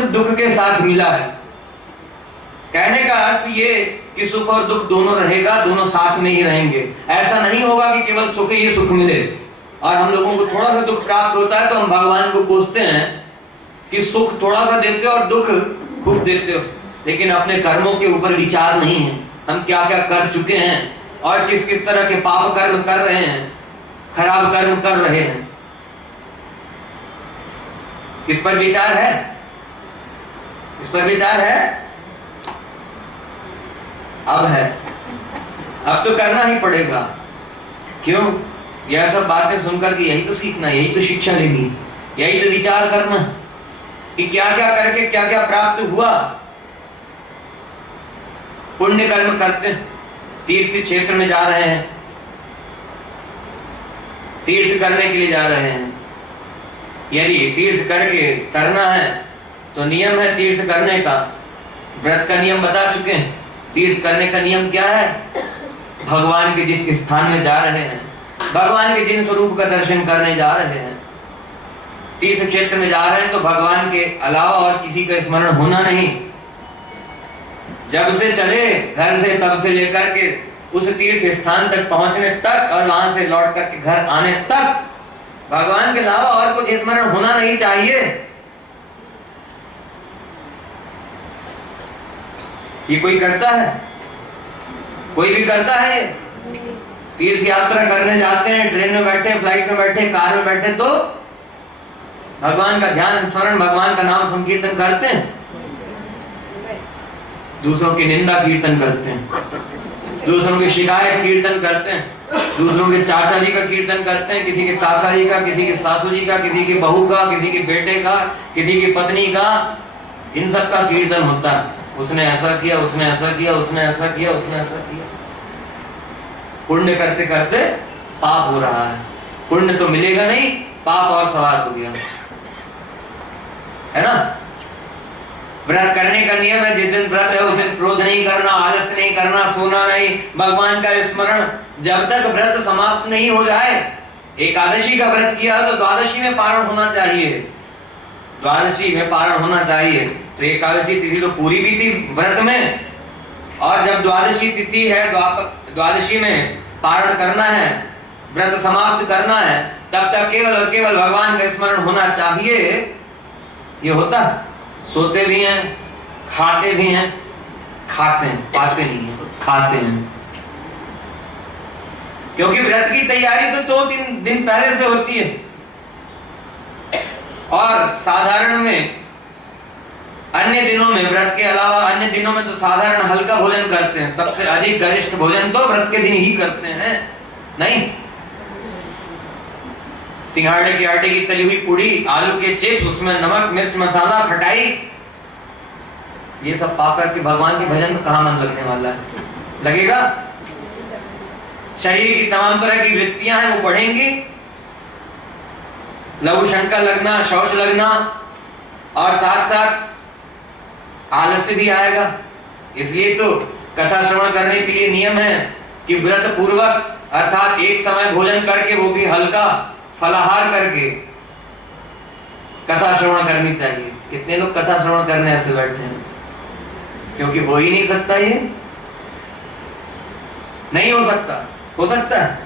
सुख दुख के साथ मिला है। कहने का अर्थ ये कि सुख और दुख दोनों रहेगा, दोनों साथ में ही रहेंगे। ऐसा नहीं होगा कि केवल सुख ही सुख मिले और हम लोगों को थोड़ा सा दुख प्राप्त होता है तो हम भगवान को कोसते हैं कि सुख थोड़ा सा देते हो और दुख खूब देते हो, लेकिन अपने कर्मों के ऊपर विचार नहीं है। हम क्या क्या कर चुके हैं और किस किस तरह के पाप कर्म कर रहे हैं, खराब कर्म कर रहे हैं, इस पर विचार है? इस पर विचार है? अब है, अब तो करना ही पड़ेगा। क्यों? यह सब बातें सुनकर के यही तो सीखना, यही तो शिक्षा लेनी, यही तो विचार करना कि क्या क्या करके क्या क्या प्राप्त हुआ। पुण्य कर्म करते, तीर्थ क्षेत्र में जा रहे हैं, तीर्थ करने के लिए जा रहे हैं। यदि तीर्थ करके करना है तो नियम है तीर्थ करने का, व्रत का नियम बता चुके हैं। तीर्थ करने का नियम क्या है? भगवान के जिस स्थान में जा रहे हैं, भगवान के जिन स्वरूप का दर्शन करने जा रहे हैं, तीर्थ क्षेत्र में जा रहे हैं, तो भगवान के अलावा और किसी का स्मरण होना नहीं। जब से चले घर से तब से लेकर के उस तीर्थ स्थान तक पहुंचने तक और वहां से लौट करके घर आने तक भगवान के अलावा और कुछ स्मरण होना नहीं चाहिए। ये कोई करता है? कोई भी करता है? ये तीर्थ यात्रा करने जाते हैं, ट्रेन में बैठे, फ्लाइट में बैठे, कार में बैठे, तो भगवान का ध्यान स्मरण, भगवान का नाम संकीर्तन करते हैं, दूसरों की निंदा कीर्तन करते हैं, दूसरों की शिकायत कीर्तन करते हैं, दूसरों के चाचा जी का कीर्तन करते हैं, किसी के काका जी का, किसी के सासू जी का, किसी के बहू का, किसी के बेटे का, किसी की पत्नी का, इन सब का कीर्तन होता है। उसने ऐसा किया, उसने ऐसा किया, उसने ऐसा किया, उसने ऐसा किया। पुण्य करते करते पाप हो रहा है। पुण्य तो मिलेगा नहीं, पाप और सवार हो गया, है ना? व्रत करने का नियम है, जिस दिन व्रत है उस दिन क्रोध नहीं करना, आलस्य नहीं करना, सोना नहीं, भगवान का स्मरण। जब तक व्रत समाप्त नहीं हो जाए, एकादशी का व्रत किया तो द्वादशी में पारण होना चाहिए, द्वादशी में पारण होना चाहिए। तो एकादशी तिथि तो पूरी भी थी व्रत में, और जब द्वादशी तिथि है, द्वादशी में पारण करना है, व्रत समाप्त करना है, तब तक केवल और केवल भगवान का स्मरण होना चाहिए। ये होता है? सोते भी हैं, खाते भी हैं, खाते हैं, पाते नहीं है, खाते हैं। क्योंकि व्रत की तैयारी तो 2-3 दिन पहले से होती है, और साधारण में अन्य दिनों में, व्रत के अलावा अन्य दिनों में तो साधारण हल्का भोजन करते हैं। सबसे अधिक गरिष्ठ भोजन तो व्रत के दिन ही करते हैं, नहीं? सिंघाड़े के आटे की तली हुई पूड़ी, आलू के चिप्स, उसमें नमक मिर्च मसाला खटाई, ये सब पा करके भगवान के भजन में कहाँ मन लगने वाला है? लगेगा? शरीर की तमाम तरह की वृत्तियां हैं वो बढ़ेंगी, लघु शंका लगना, शौच लगना, और साथ साथ आलस्य भी आएगा। इसलिए तो कथा श्रवण करने के लिए नियम है कि व्रत पूर्वक, अर्थात एक समय भोजन करके, वो भी हल्का फलाहार करके कथा श्रवण करनी चाहिए। कितने लोग कथा श्रवण करने ऐसे बैठे हैं? क्योंकि हो ही नहीं सकता, ये नहीं हो सकता। हो सकता है?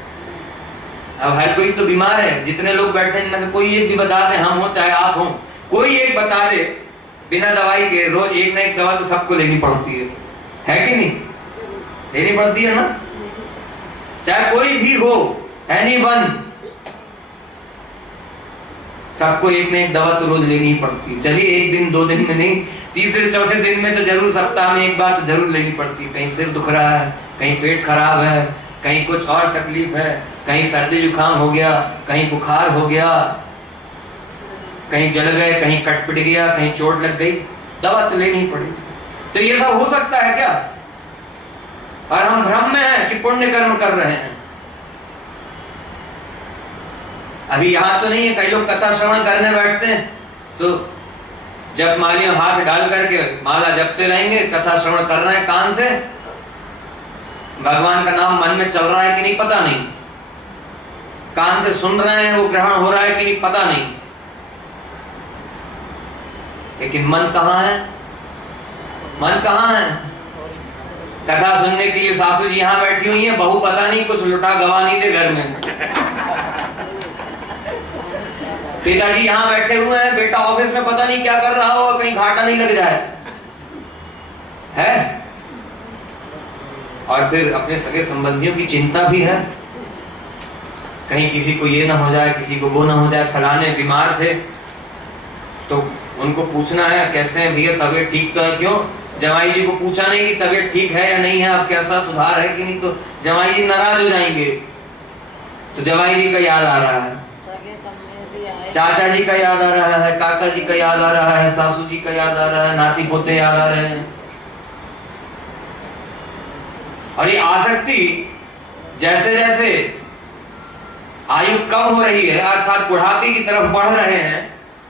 अब हर कोई तो बीमार है, जितने लोग बैठे हैं इनमें से कोई एक भी बता दे, हम हो चाहे आप हो, कोई एक बता दे बिना दवाई के। रोज एक ना एक दवा तो सबको लेनी पड़ती है कि नहीं? लेनी पड़ती है ना, चाहे कोई भी हो, एनीवन, सबको एक ना एक दवा तो रोज लेनी ही पड़ती है। चलिए 1 दिन 2 दिन में नहीं, तीसरे चौथे दिन में तो जरूर, सप्ताह में एक बार तो जरूर लेनी पड़ती है। कहीं सिर दुख रहा है, कहीं पेट खराब है, कहीं कुछ और तकलीफ है, कहीं सर्दी जुकाम हो गया, कहीं बुखार हो गया, कहीं जल गए, कहीं कट पिट गया, कहीं चोट लग गई, दवा तो लेनी ही पड़ेगी। तो ये सब हो सकता है क्या? और हम भ्रम में हैं कि पुण्य कर्म कर रहे हैं। अभी यहाँ तो नहीं है, कई लोग कथा श्रवण करने बैठते हैं तो जब मालियों हाथ डाल करके माला जपते रहेंगे, कथा श्रवण कर रहे हैं कान से, भगवान का नाम मन में चल रहा है कि नहीं पता नहीं, कान से सुन रहे हैं, वो ग्रहण हो रहा है कि नहीं पता नहीं, लेकिन मन कहाँ है? मन कहाँ है? कथा सुनने के लिए सासू जी यहाँ बैठी हुई है, बहू पता नहीं कुछ लुटा गवा नहीं दे घर में। पिताजी यहाँ बैठे हुए हैं, बेटा ऑफिस में पता नहीं क्या कर रहा हो, कहीं घाटा नहीं लग जाए है। और फिर अपने सगे संबंधियों की चिंता भी है, कहीं किसी को ये ना हो जाए, किसी को वो ना हो जाए। फलाने बीमार थे तो उनको पूछना है कैसे हैं भैया, तबीयत ठीक तो है? क्यों जमाई जी को पूछा नहीं कि तबीयत ठीक है या नहीं है, अब कैसा सुधार है कि नहीं, तो जमाई जी नाराज हो जाएंगे। तो जमाई जी का याद आ रहा है, चाचा जी का याद आ रहा है, काका जी का याद आ रहा है, सासू जी का याद आ रहा है, नाती पोते याद आ रहे हैं। और ये आसक्ति जैसे जैसे आयु कम हो रही है, अर्थात बुढ़ापे की तरफ बढ़ रहे हैं,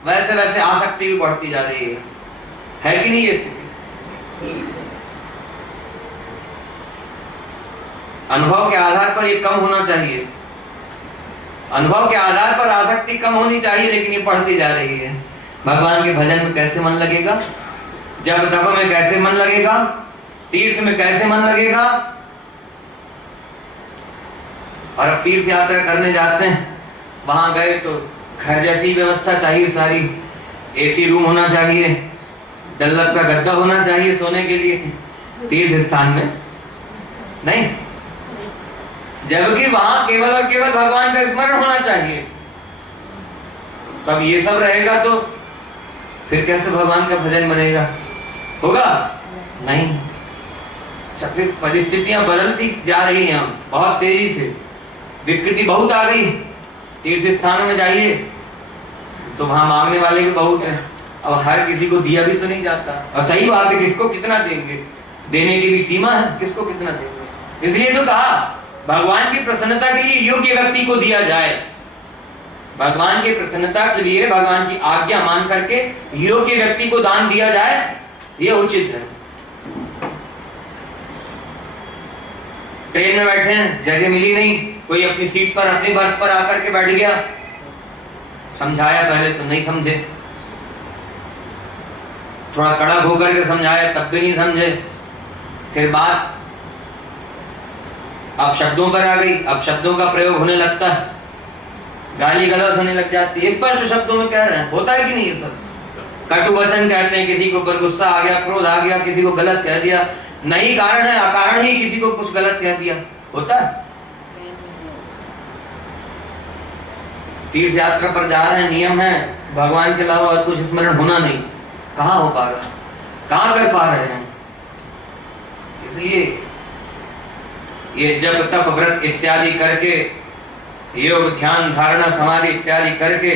वैसे वैसे आसक्ति भी बढ़ती जा रही है कि नहीं ये स्थिति? अनुभव के आधार पर ये कम होना चाहिए, अनुभव के आधार पर आसक्ति कम होनी चाहिए, लेकिन ये बढ़ती जा रही है। भगवान के भजन में कैसे मन लगेगा, जप तप में कैसे मन लगेगा, तीर्थ में कैसे मन लगेगा। और अब तीर्थ यात्रा करने जाते हैं, वहां गए तो घर जैसी व्यवस्था चाहिए, सारी एसी रूम होना चाहिए, डल्लप का गद्दा होना चाहिए सोने के लिए। तीर्थ स्थान में नहीं, जबकि वहां केवल और केवल भगवान का स्मरण होना चाहिए। तब ये सब रहेगा तो फिर कैसे भगवान का भजन बनेगा? होगा नहीं। फिर परिस्थितियां बदलती जा रही हैं बहुत तेजी से, विकृति बहुत आ गई। तीर्थ स्थानों में जाइए तो वहां मांगने वाले भी बहुत हैं, अब हर किसी को दिया भी तो नहीं जाता। और सही बात है, किसको कितना देंगे, देने की भी सीमा है, किसको कितना देंगे। इसलिए तो कहा भगवान की प्रसन्नता के लिए योग्य व्यक्ति को दिया जाए, भगवान की प्रसन्नता के लिए भगवान की आज्ञा मान करके योग्य व्यक्ति को दान दिया जाए, ये उचित है। ट्रेन में बैठे हैं, जगह मिली नहीं, कोई अपनी सीट पर अपनी बर्थ पर आकर के बैठ गया, समझाया पहले तो नहीं समझे, थोड़ा कड़क होकर के समझाया तब भी नहीं समझे, फिर बात अब शब्दों पर आ गई, अब शब्दों का प्रयोग होने लगता है, गाली गलौज होने लग जाती है। इस पर जो शब्दों में कह रहे हैं होता है कि नहीं? ये सब कटु वचन कहते हैं, किसी को ऊपर गुस्सा आ गया, क्रोध आ गया, किसी को गलत कह दिया, नहीं कारण है अकारण ही किसी को कुछ गलत कह दिया, होता है। तीर्थ यात्रा पर जा रहे हैं, नियम है भगवान के अलावा और कुछ स्मरण होना नहीं, कहाँ हो पा रहा है, कहाँ कर पा रहे हैं? इसलिए ये जप तप व्रत इत्यादि करके, योग ध्यान धारणा समाधि इत्यादि करके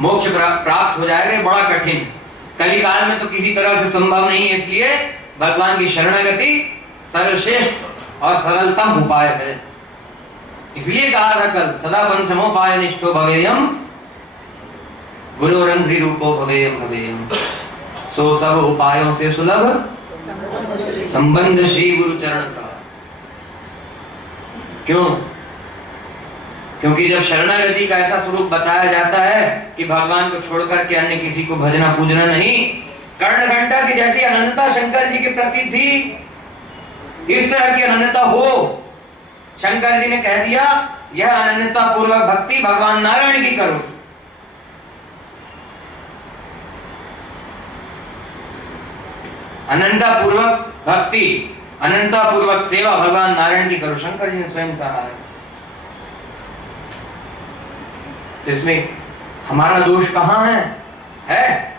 मोक्ष प्राप्त हो जाएगा, ये बड़ा कठिन, कलिकाल में तो किसी तरह से संभव नहीं है। इसलिए भगवान की शरणागति सर्वश्रेष्ठ और सरलतम उपाय है। इसलिए कहा था कल, सदा पंचमोपाय निष्ठो भवेयम गुरुरंघ्रि रूपो भवेयम भवेयम, सो सब उपायों से सुलभ संबंध श्री गुरु चरण का। क्यों? क्योंकि जब शरणागति का ऐसा स्वरूप बताया जाता है कि भगवान को छोड़कर के अन्य किसी को भजना पूजना नहीं, कर्ण घंटा की जैसी अनन्यता शंकर जी के प्रति थी, इस तरह की अनन्यता हो। शंकर जी ने कह दिया यह अनन्यता पूर्वक भक्ति भगवान नारायण की करो। अनन्यता पूर्वक भक्ति, अनन्यता पूर्वक सेवा भगवान नारायण की करो, शंकर जी ने स्वयं कहा है। तो इसमें हमारा दोष कहां है?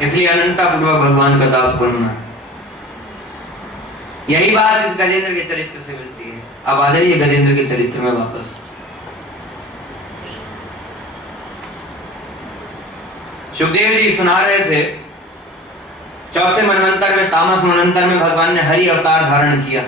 इसलिए अनंता पूर्वक भगवान का दास बनना। यही बात इस गजेंद्र के चरित्र से मिलती है। अब आ जाइए गजेंद्र के चरित्र में वापस। सुखदेव जी सुना रहे थे, चौथे मनवंतर में, तामस मनवंतर में भगवान ने हरि अवतार धारण किया,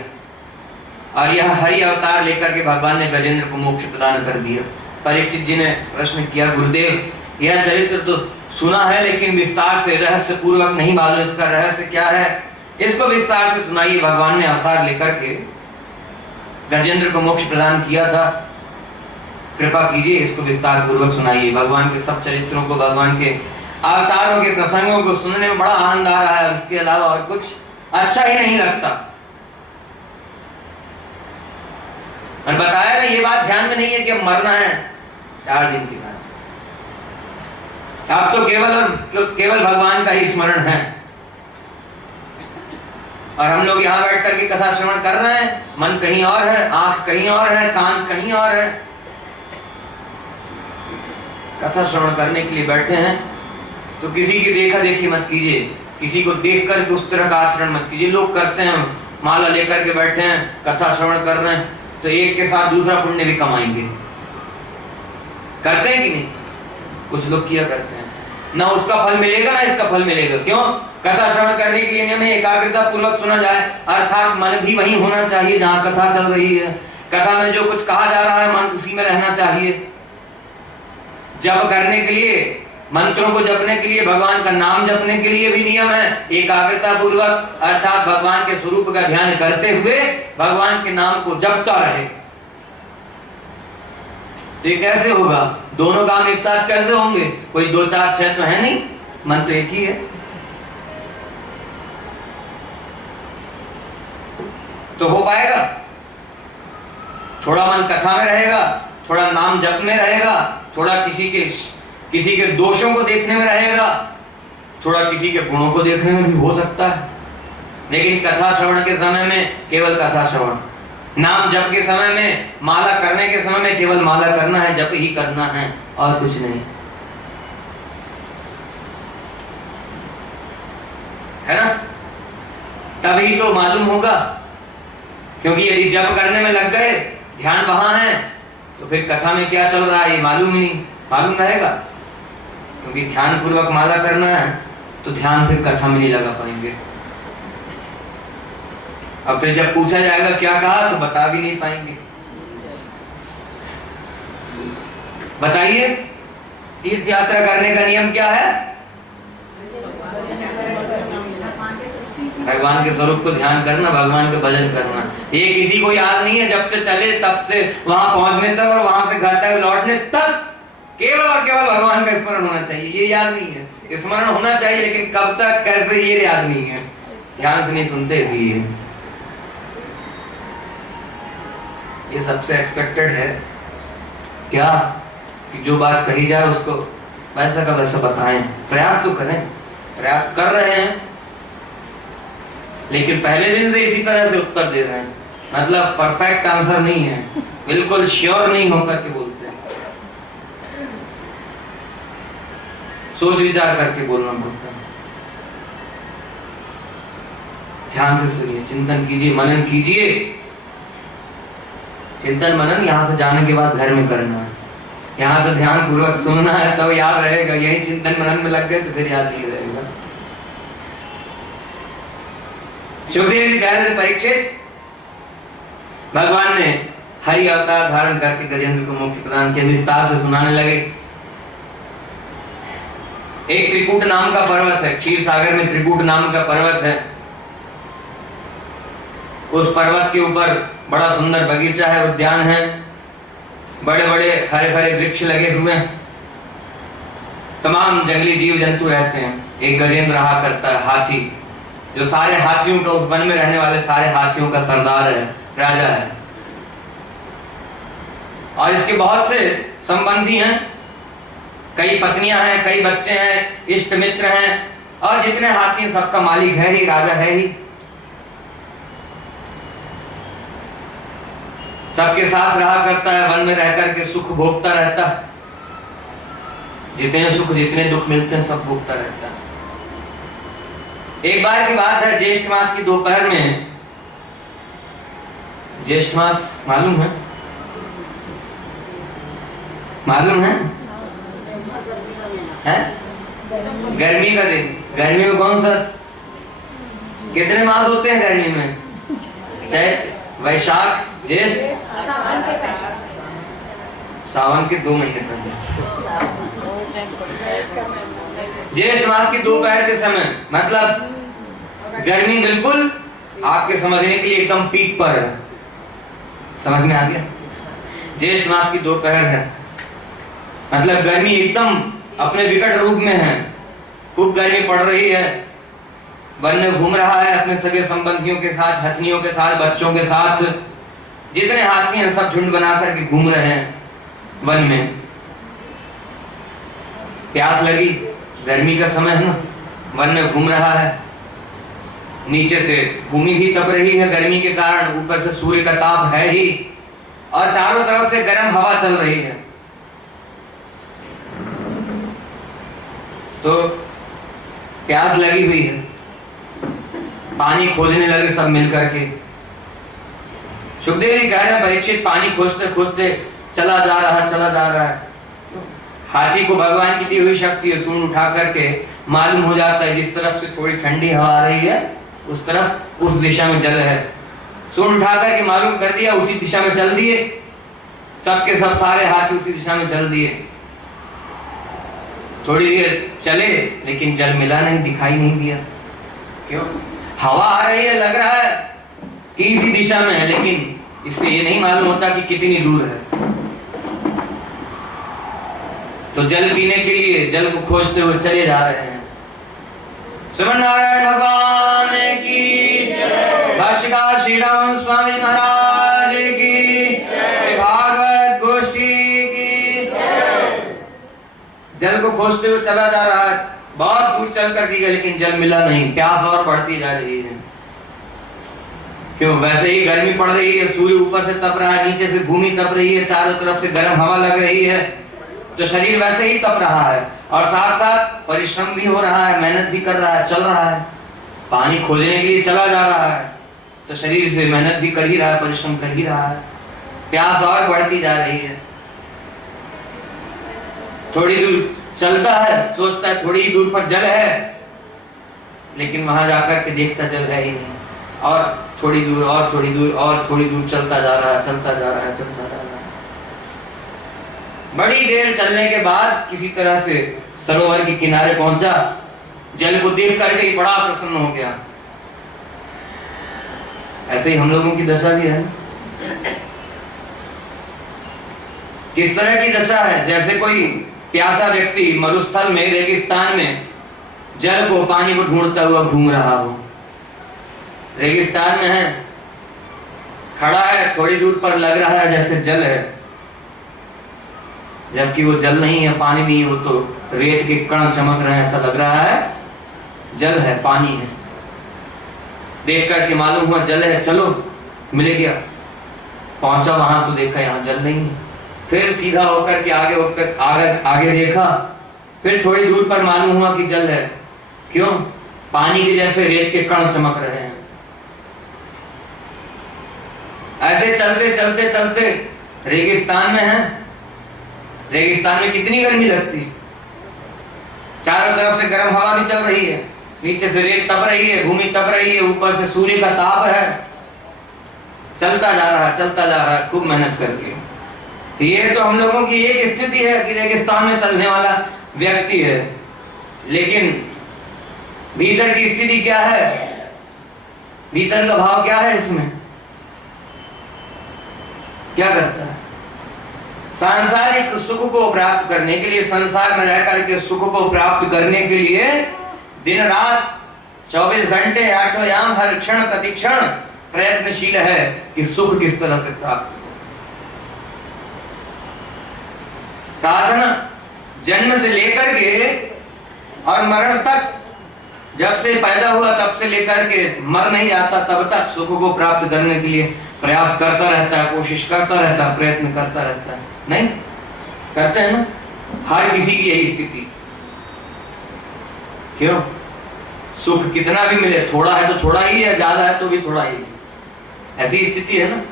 और यह हरि अवतार लेकर के भगवान ने गजेंद्र को मोक्ष प्रदान कर दिया। परीक्षित जी ने प्रश्न किया, गुरुदेव यह चरित्र तो सुना है लेकिन विस्तार से रहस्य पूर्वक नहीं मालूम, इसका रहस्य क्या है, इसको विस्तार से सुनाइए। भगवान ने अवतार लेकर के गजेंद्र को मोक्ष प्रदान किया था। कृपा कीजिए, इसको विस्तार पूर्वक सुनाइए। भगवान के सब चरित्रों को, भगवान के अवतारों के प्रसंगों को सुनने में बड़ा आनंद आ रहा है, इसके अलावा और कुछ अच्छा ही नहीं लगता। और बताया ना, ये बात ध्यान में नहीं है कि अब मरना है 4 दिन के बाद, अब तो केवल भगवान का ही स्मरण है। और हम लोग यहाँ बैठ करके कथा श्रवण कर रहे हैं, मन कहीं और है, आंख कहीं और है, कान कहीं और है। कथा श्रवण करने के लिए बैठे हैं तो किसी की देखा देखी मत कीजिए, किसी को देख करके उस तरह का आचरण मत कीजिए। लोग करते हैं, माला लेकर के बैठे हैं, कथा श्रवण कर रहे हैं, तो एक के साथ दूसरा पुण्य भी कमाएंगे। करते हैं कि नहीं? कुछ लोग किया करते हैं। ना उसका फल मिलेगा ना इसका फल मिलेगा। क्यों? कथा श्रवण करने के लिए हमें एकाग्रता पूर्वक सुना जाए, अर्थात मन भी वहीं होना चाहिए जहां कथा चल रही है। कथा में जो कुछ कहा जा रहा है, मन उसी में रहना चाहिए। जप करने के लिए, मंत्रों को जपने के लिए, भगवान का नाम जपने के लिए भी नियम है एकाग्रता पूर्वक, अर्थात भगवान के स्वरूप का ध्यान करते हुए भगवान के नाम को जपता रहे। ये कैसे होगा? दोनों काम एक साथ कैसे होंगे? कोई 2 4 6 तो है नहीं, मन तो एक ही है। तो हो पाएगा? थोड़ा मन कथा में रहेगा, थोड़ा नाम जप में रहेगा, थोड़ा किसी के दोषों को देखने में रहेगा, थोड़ा किसी के गुणों को देखने में भी हो सकता है। लेकिन कथा श्रवण के समय में केवल कथा श्रवण, नाम जप के समय में, माला करने के समय में केवल माला करना है, जप ही करना है और कुछ नहीं, है ना? तभी तो मालूम होगा। क्योंकि यदि जप करने में लग गए, ध्यान वहां है, तो फिर कथा में क्या चल रहा है ये मालूम नहीं, मालूम रहेगा। क्योंकि ध्यान पूर्वक माला करना है तो ध्यान फिर कथा में नहीं लगा पाएंगे। अब फिर जब पूछा जाएगा क्या कहा, तो बता भी नहीं पाएंगे। बताइए, तीर्थ यात्रा करने का नियम क्या है? भगवान के स्वरूप को ध्यान करना, भगवान का भजन करना। ये किसी को याद नहीं है, जब से चले तब से वहां पहुंचने तक और वहां से घर तक लौटने तक केवल और केवल भगवान का स्मरण होना चाहिए। ये याद नहीं है, स्मरण होना चाहिए, लेकिन कब तक, कैसे, ये याद नहीं है। ध्यान से नहीं सुनते, इसलिए ये सबसे एक्सपेक्टेड है क्या कि जो बात कही जाए उसको वैसा का वैसा बताएं। प्रयास तो करें, प्रयास कर रहे हैं, लेकिन पहले दिन से इसी तरह से उत्तर दे रहे हैं, मतलब परफेक्ट आंसर नहीं है, बिल्कुल श्योर नहीं होकर के बोलते हैं, सोच विचार करके बोलना पड़ता है। ध्यान से सुनिए, चिंतन कीजिए, मनन कीजिए। चिंतन मनन यहाँ से जाने के बाद घर में करना है। यहाँ तो ध्यान पूर्वक सुनना है तो याद रहेगा, यही चिंतन मनन में लग गए तो फिर याद नहीं रहेगा। सुखदेव जी कह रहे थे, परीक्षित, भगवान ने हरि अवतार धारण करके गजेंद्र को मोक्ष प्रदान किया। विस्तार से सुनाने लगे। एक त्रिकूट नाम का पर्वत है, क्षीर सागर में त्रिकूट नाम का पर्वत है। उस पर्वत के ऊपर बड़ा सुंदर बगीचा है, उद्यान है, बड़े बड़े हरे भरे वृक्ष लगे हुए हैं, तमाम जंगली जीव जंतु रहते हैं। एक गजेंद्र रहा करता है, हाथी, जो सारे हाथियों का, उस वन में रहने वाले सारे हाथियों का सरदार है, राजा है। और इसके बहुत से संबंधी हैं, कई पत्नियां हैं, कई बच्चे हैं, इष्ट मित्र हैं, और जितने हाथी सबका मालिक है ही, राजा है ही। सबके साथ रहा करता है, वन में रह करके सुख भोगता रहता है। जितने सुख जितने दुख मिलते हैं सब भोगता रहता है। एक बार की बात है, ज्येष्ठ मास की दोपहर में, ज्येष्ठ मास मालूम है? मालूम है? हैं? गर्मी का दिन। गर्मी में कौन सा, कितने मास होते हैं गर्मी में? चैत, वैशाख, ज्येष्ठ, सावन के 2 महीने पहले। ज्येष्ठ मास की दोपहर के समय, मतलब गर्मी बिल्कुल आपके समझने के लिए एकदम पीक पर है। समझ में आ गया? ज्येष्ठ मास की दोपहर है, मतलब गर्मी एकदम अपने विकट रूप में है, खूब गर्मी पड़ रही है। वन में घूम रहा है अपने सगे संबंधियों के साथ, हथनियों के साथ, बच्चों के साथ, जितने हाथी हैं सब झुंड बना करके घूम रहे हैं वन में। प्यास लगी, गर्मी का समय है ना, वन में घूम रहा है, नीचे से भूमि भी तप रही है गर्मी के कारण, ऊपर से सूर्य का ताप है ही, और चारों तरफ से गर्म हवा चल रही है। तो प्यास लगी हुई है, पानी खोजने लगे सब मिलकर के। सुखदेव जी कह रहे हैं परीक्षित पानी खोजते खोजते चला जा रहा है। हाथी को भगवान की दी हुई शक्ति है, सूंड उठा करके मालूम हो जाता है जिस तरफ से थोड़ी ठंडी हवा आ रही है उस तरफ, उस दिशा में जल है। सूंड उठा करके मालूम कर दिया, उसी दिशा में चल दिए, सबके सब सारे हाथी उसी दिशा में चल दिए। थोड़ी देर चले लेकिन जल मिला नहीं, दिखाई नहीं दिया। क्यों? हवा आ रही है, लग रहा है कि इसी दिशा में है, लेकिन इससे ये नहीं मालूम होता कि कितनी दूर है। तो जल पीने के लिए जल को खोजते हुए चले जा रहे हैं। श्रीमन नारायण भगवान की जय, भाष्यकार श्री राम स्वामी महाराज की जय, भागवत गोष्ठी की जय। जल को खोजते हुए चला जा रहा है, बहुत दूर चल कर गया लेकिन जल मिला नहीं, प्यास और बढ़ती जा रही है। क्यों? वैसे ही गर्मी पड़ रही है, सूर्य ऊपर से तप रहा है, नीचे से भूमि तप रही है, चारों तरफ से गर्म हवा लग रही है, तो शरीर वैसे ही तप रहा है और साथ साथ परिश्रम भी हो रहा है, मेहनत भी कर रहा है, चल रहा है, पानी खोजने के लिए चला जा रहा है, तो शरीर से मेहनत भी कर ही रहा है, परिश्रम कर ही रहा है, प्यास और बढ़ती जा रही है। थोड़ी दूर चलता है, सोचता है थोड़ी दूर पर जल है, लेकिन वहां जाकर के देखता जल है ही नहीं, और थोड़ी दूर और थोड़ी दूर और थोड़ी दूर चलता जा रहा है, चलता जा रहा है, चलता जा रहा है। बड़ी देर चलने के बाद किसी तरह से सरोवर के किनारे पहुंचा, जल को देख करके ही बड़ा प्रसन्न हो गया। ऐसे ही हम लोगों की दशा भी है। किस तरह की दशा है? जैसे कोई प्यासा व्यक्ति मरुस्थल में, रेगिस्तान में जल को, पानी को ढूंढता हुआ घूम रहा हो। रेगिस्तान में है, खड़ा है, थोड़ी दूर पर लग रहा है जैसे जल है, जबकि वो जल नहीं है, पानी नहीं है, वो तो रेत के कण चमक रहे हैं, ऐसा लग रहा है जल है, पानी है। देख करके मालूम हुआ जल है, चलो मिल गया। पहुंचा वहां तो देखा यहाँ जल नहीं है, फिर सीधा होकर के आगे देखा, फिर थोड़ी दूर पर मालूम हुआ कि जल है। क्यों? पानी के जैसे रेत के कण चमक रहे हैं। ऐसे चलते चलते चलते रेगिस्तान में है। रेगिस्तान में कितनी गर्मी लगती है, चारों तरफ से गर्म हवा भी चल रही है, नीचे से रेत तप रही है, भूमि तप रही है, ऊपर से सूर्य का ताप है, चलता जा रहा है खूब मेहनत करके। तो ये तो हम लोगों की एक स्थिति है कि रेगिस्तान में चलने वाला व्यक्ति है, लेकिन भीतर की स्थिति क्या है, भीतर का भाव क्या है, इसमें क्या करता है? सांसारिक सुख को प्राप्त करने के लिए, संसार में रह करके सुख को प्राप्त करने के लिए दिन रात 24 घंटे 8 याम हर क्षण प्रतिक्षण प्रयत्नशील है कि सुख किस तरह से प्राप्त। कहा था ना, जन्म से लेकर के और मरण तक, जब से पैदा हुआ तब से लेकर के मर नहीं जाता तब तक सुख को प्राप्त करने के लिए प्रयास करता रहता है, कोशिश करता रहता है, प्रयत्न करता रहता है। नहीं करते हैं ना? हर किसी की यही स्थिति। क्यों? सुख कितना भी मिले, थोड़ा है तो थोड़ा ही है, ज्यादा है तो भी थोड़ा ही है, ऐसी स्थिति है ना।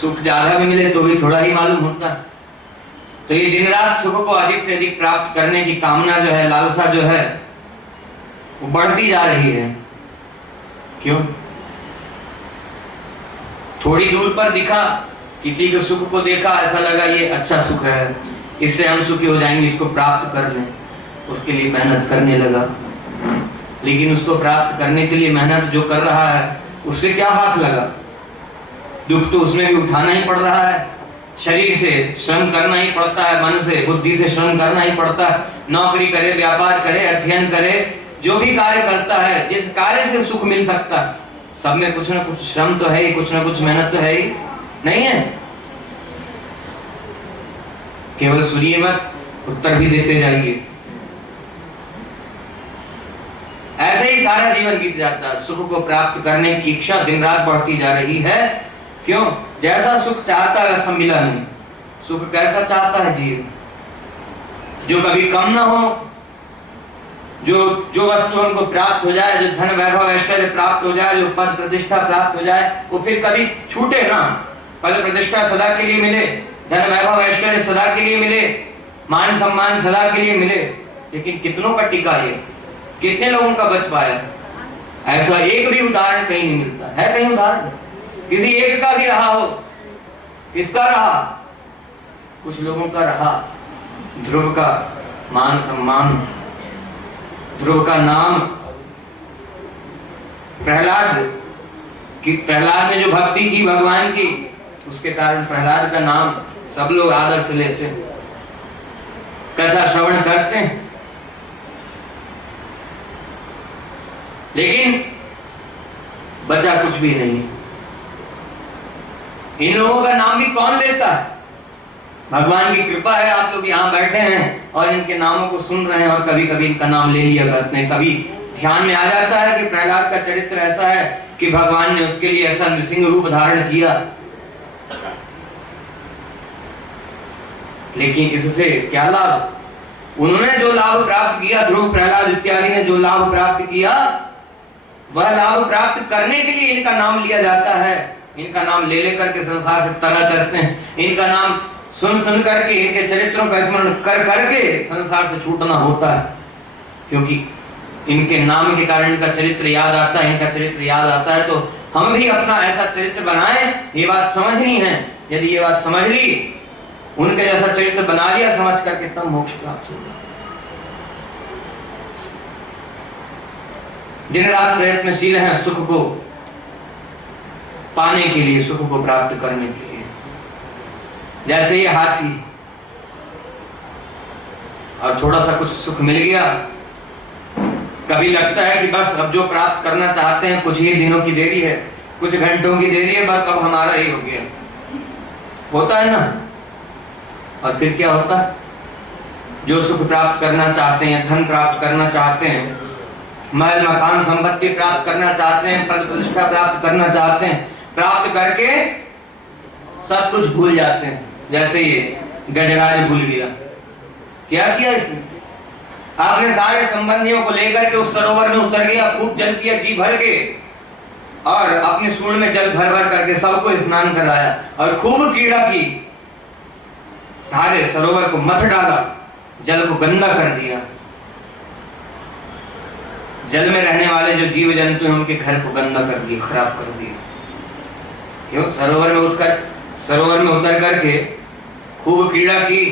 सुख ज्यादा भी मिले तो भी थोड़ा ही मालूम होता है। तो ये दिन रात सुख को अधिक से अधिक प्राप्त करने की कामना जो है, लालसा जो है, वो बढ़ती जा रही है। क्यों? थोड़ी दूर पर दिखा, किसी के सुख को देखा, ऐसा लगा ये अच्छा सुख है, इससे हम सुखी हो जाएंगे, इसको प्राप्त कर लें, उसके लिए मेहनत करने लगा। लेकिन उसको प्राप्त करने के लिए मेहनत जो कर रहा है उससे क्या हाथ लगा? दुख तो उसमें भी उठाना ही पड़ रहा है, शरीर से श्रम करना ही पड़ता है, मन से बुद्धि से श्रम करना ही पड़ता है। नौकरी करे, व्यापार करे, अध्ययन करे, जो भी कार्य करता है, जिस कार्य से सुख मिल सकता है, सब में कुछ ना कुछ श्रम तो है ही, कुछ ना कुछ मेहनत तो है ही, नहीं है? केवल सूर्यवत उत्तर भी देते जाइए। ऐसे ही सारा जीवन बीत जाता है। सुख को प्राप्त करने की इच्छा दिन रात बढ़ती जा रही है। क्यों? जैसा सुख चाहता है वैसा मिला नहीं। सुख कैसा चाहता है जीव? जो कभी कम ना हो, जो वस्तु हमको प्राप्त हो जाए, जो धन वैभव ऐश्वर्य प्राप्त हो जाए, जो पद प्रतिष्ठा प्राप्त हो जाए, वो फिर कभी छूटे ना। पद प्रतिष्ठा सदा के लिए मिले, धन वैभव ऐश्वर्य सदा के लिए मिले, मान सम्मान सदा के लिए मिले, लेकिन कितनों का टिका ये? कितने लोगों का बच पाया? ऐसा एक भी उदाहरण कहीं नहीं मिलता है। कहीं उदाहरण किसी एक का भी रहा हो? किसका रहा? कुछ लोगों का रहा। ध्रुव का मान सम्मान, ध्रुव का नाम, प्रहलाद ने जो भक्ति की भगवान की, उसके कारण प्रहलाद का नाम सब लोग आदर से लेते हैं, कथा श्रवण करते हैं। लेकिन बचा कुछ भी नहीं। इन लोगों का नाम भी कौन लेता है? भगवान की कृपा है, आप लोग यहाँ बैठे हैं और इनके नामों को सुन रहे हैं और कभी कभी इनका नाम ले लिया करते हैं। कभी ध्यान में आ जाता है कि प्रहलाद का चरित्र ऐसा है कि भगवान ने उसके लिए ऐसा नृसिंह रूप धारण किया। लेकिन इससे क्या लाभ? उन्होंने जो लाभ प्राप्त किया, ध्रुव प्रहलाद इत्यादि ने जो लाभ प्राप्त किया, वह लाभ प्राप्त करने के लिए इनका नाम लिया जाता है। इनका नाम ले लेकर के संसार से तरा करते हैं। इनका नाम सुन सुन करके, इनके चरित्रों का स्मरण कर करके संसार से छूटना होता है। क्योंकि इनके नाम के कारण इनका चरित्र याद आता है। इनका चरित्र याद आता है तो हम भी अपना ऐसा चरित्र बनाएं। ये बात समझनी है। यदि ये बात समझ ली, उनके जैसा चरित्र बना लिया समझ करके, तब मोक्ष प्राप्त होगा। दिन रात प्रयत्नशील हैं सुख को पाने के लिए, सुख को प्राप्त करने के लिए। जैसे ये हाथी, और थोड़ा सा कुछ सुख मिल गया, कभी लगता है कि बस अब जो प्राप्त करना चाहते हैं कुछ ही दिनों की देरी है, कुछ घंटों की देरी है, बस अब हमारा ही हो गया। होता है ना? और फिर क्या होता है? जो सुख प्राप्त करना चाहते हैं, धन प्राप्त करना चाहते हैं, महल मकान संपत्ति प्राप्त करना चाहते हैं, पद प्रतिष्ठा प्राप्त करना चाहते हैं, प्राप्त करके सब कुछ भूल जाते हैं। जैसे ये गजराज भूल गया। क्या किया इसने? आपने सारे संबंधियों को लेकर के उस सरोवर में उतर गया, खूब जल पिया जी भर के, और अपने सूंड में जल भर भर करके सबको स्नान कराया और खूब क्रीड़ा की, सारे सरोवर को मथ डाला, जल को गंदा कर दिया। जल में रहने वाले जो जीव जंतु हैं उनके घर को गंदा कर दिया, खराब कर दिया। क्यों? सरोवर में उतर करके खूब क्रीड़ा की,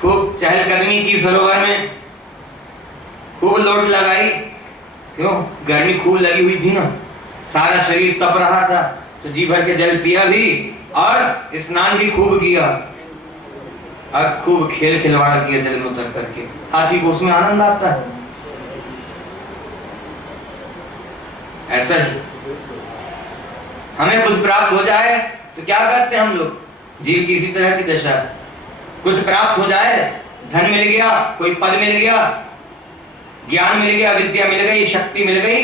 खूब चहलकदमी की, सरोवर में खूब लोट लगाई। क्यों? गर्मी खूब लगी हुई थी ना, सारा शरीर तप रहा था, तो जी भर के जल पिया भी और स्नान भी खूब किया और खूब खेल खिलवाड़ा किया जल में उतर करके। हाथी को उसमें आनंद आता है। ऐसा ही हमें कुछ प्राप्त हो जाए तो क्या करते हैं हम लोग? जीव की इसी तरह की दशा है। कुछ प्राप्त हो जाए, धन मिल गया, कोई पद मिल गया, ज्ञान मिल गया, विद्या मिल गई, शक्ति मिल गई,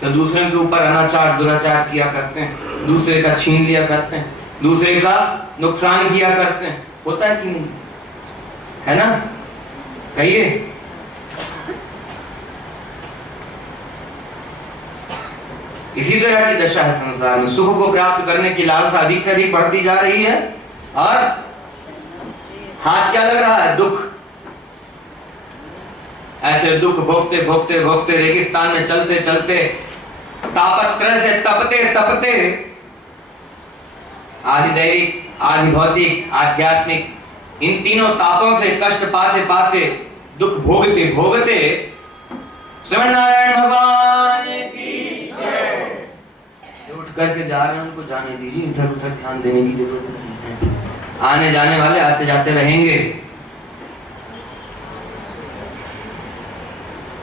तो दूसरे के ऊपर अनाचार दुराचार किया करते हैं, दूसरे का छीन लिया करते हैं, दूसरे का नुकसान किया करते हैं। होता है कि नहीं? है ना? कहिए। इसी तरह की दशा है संसार में। सुख को प्राप्त करने की लालसा अधिक से अधिक बढ़ती जा रही है और हाथ क्या लग रहा है? दुख। ऐसे दुख भोगते भोगते भोगते रेगिस्तान में चलते चलते, तापत्रय से तपते तपते, आदि दैविक, आदि भौतिक, आध्यात्मिक, इन तीनों तापों से कष्ट पाते पाते, दुख भोगते भोगते, श्रीमन नारायण भगवान की जय। उठ करके जा रहे हैं, उनको जाने दीजिए, इधर उधर ध्यान देने की जरूरत नहीं है। आने जाने वाले आते जाते रहेंगे।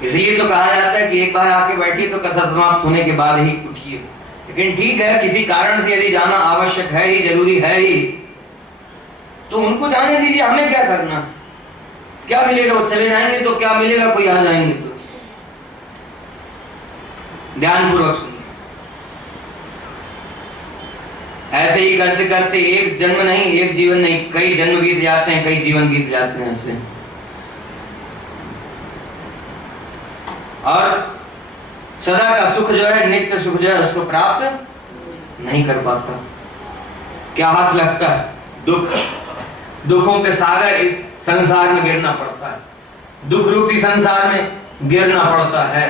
इसलिए तो कहा जाता है कि एक बार आके बैठिए तो कथा समाप्त होने के बाद ही उठिए। लेकिन ठीक है, किसी कारण से यदि जाना आवश्यक है ही, जरूरी है ही, तो उनको जाने दीजिए, हमें क्या करना, क्या मिलेगा, वो चले जाएंगे तो क्या मिलेगा, कोई आ जाएंगे तो। ध्यानपूर्वक सुनिए। ऐसे ही करते करते एक जन्म नहीं, एक जीवन नहीं, कई जन्म बीत जाते हैं, कई जीवन बीत जाते हैं ऐसे। और सदा का सुख जो है, नित्य सुख जो है, उसको प्राप्त नहीं कर पाता। क्या हाथ लगता है? दुख। दुखों के सागर इस संसार में गिरना पड़ता है, दुख रूपी संसार में गिरना पड़ता है।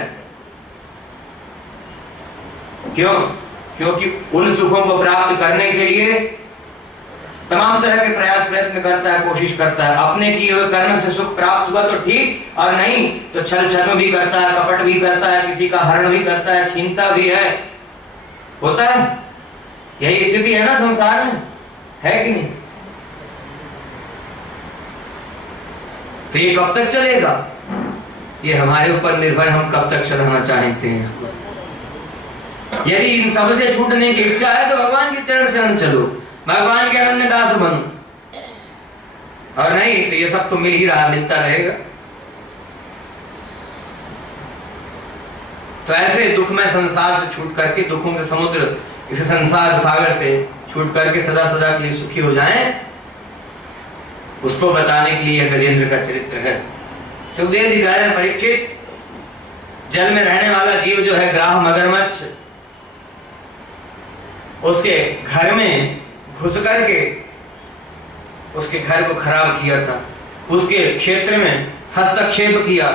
क्यों? क्योंकि उन सुखों को प्राप्त करने के लिए तमाम तरह के प्रयास प्रयत्न करता है, कोशिश करता है। अपने किए हुए कर्म से सुख प्राप्त हुआ तो ठीक, और नहीं तो छल छद्म भी करता है, कपट भी करता है, किसी का हरण भी करता है, छीनता भी है, होता है। यही स्थिति है ना संसार में, है कि नहीं? तो ये कब तक चलेगा? ये हमारे ऊपर निर्भर, हम कब तक चलाना चाहते हैं इसको। यदि इन सबसे छूटने की इच्छा है तो भगवान के चरण शरण चलो, भगवान के अनन्य दास बनो, और नहीं तो ये सब तो मिल ही रहा, मिलता रहेगा। तो ऐसे दुख में संसार से छूट करके, दुखों के समुद्र इस संसार सागर से छूट करके सदा सदा के लिए सुखी हो जाएं, उसको बताने के लिए गजेंद्र का चरित्र है। सुखदेव जी कह रहे हैं, परीक्षित, जल में रहने वाला जीव जो है ग्राह मगरमच्छ, उसके घर में घुस करके उसके घर को खराब किया था, उसके क्षेत्र में हस्तक्षेप किया।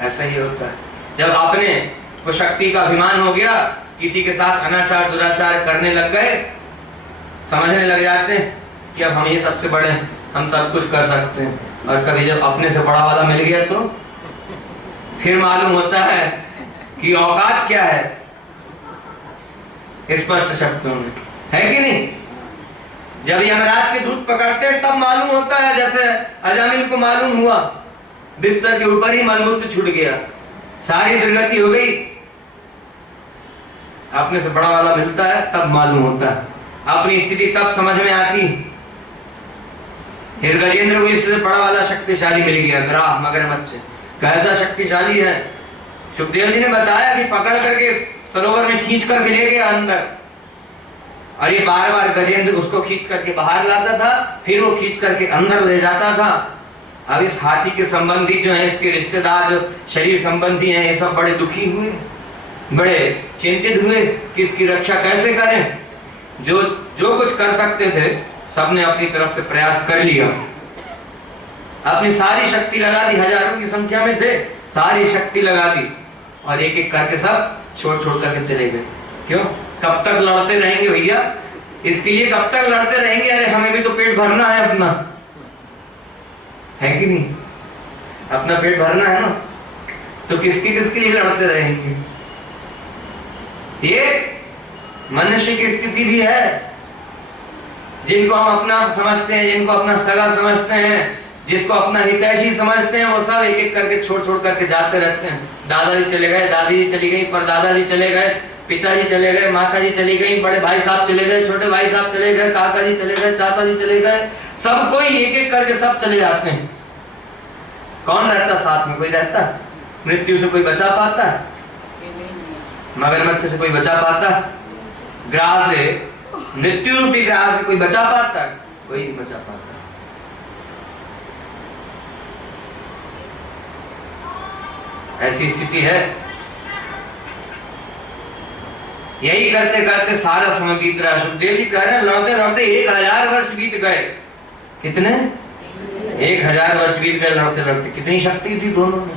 ऐसा ही होता है जब अपने को शक्ति का अभिमान हो गया, किसी के साथ अनाचार दुराचार करने लग गए, समझने लग जाते हैं कि अब हम ये सबसे बड़े हैं, हम सब कुछ कर सकते हैं। और कभी जब अपने से बड़ा वाला मिल गया तो फिर मालूम होता है कि औकात क्या है, स्पष्ट शब्दों में, है कि नहीं? जब यमराज के दूत पकड़ते हैं तब मालूम होता है, जैसे अजामिल को मालूम हुआ, बिस्तर के ऊपर ही मलमूत्र छूट गया, सारी दुर्गति हो गई। अपने से बड़ा वाला मिलता है तब मालूम होता है, अपनी स्थिति तब समझ में आती। इस गजेंद्र को इससे बड़ा वाला शक्तिशाली मिल गया, ग्राह मगरमच्छ। कैसा शक्तिशाली है? सुखदेव जी ने बताया कि पकड़ करके सरोवर में खींच करके ले गया अंदर, और ये बार बार गजेंद्र उसको खींच करके बाहर लाता था, फिर वो खींच करके अंदर ले जाता था। अब इस हाथी के संबंधी जो है, इसके रिश्तेदार जो शरीर संबंधी हैं, ये सब बड़े दुखी हुए, बड़े चिंतित हुए कि इसकी रक्षा कैसे करें। जो कुछ कर सकते थे सबने अपनी तरफ से प्रयास कर लिया, अपनी सारी शक्ति लगा दी, हजारों की संख्या में थे, सारी शक्ति लगा दी, और एक एक करके सब छोड़ करके चले गए। क्यों? कब तक लड़ते रहेंगे भैया? इसके लिए कब तक लड़ते रहेंगे? अरे हमें भी तो पेट भरना है अपना, है कि नहीं? अपना पेट भरना है ना, तो किसके लिए लड़ते रहेंगे? ये मनुष्य की स्थिति भी है। जिनको हम अपना समझते हैं, जिनको अपना सगा समझते हैं, जिसको अपना हितैषी समझते हैं, वो सब एक एक करके छोड़ करके जाते रहते हैं। दादाजी चले गए, दादी जी चली गई, परदादाजी चले गए, पिताजी चले गए, माता जी चली गई, बड़े भाई साहब चले गए, छोटे भाई साहब चले गए, काका जी चले गए, चाचा जी चले गए, सब कोई एक एक करके सब चले जाते हैं। कौन रहता साथ में? कोई रहता? मृत्यु से कोई बचा पाता है? मगरमच्छ से कोई बचा पाता है? ग्राह से, मृत्यु रूपी ग्राह से कोई बचा पाता है? कोई नहीं बचा पाता। ऐसी स्थिति है। यही करते करते सारा समय बीत रहा है। सुखदेव जी कह रहे हैं, लड़ते लड़ते 1000 वर्ष बीत गए। कितने? 1000 वर्ष बीत गए लड़ते लड़ते। कितनी शक्ति थी दोनों में।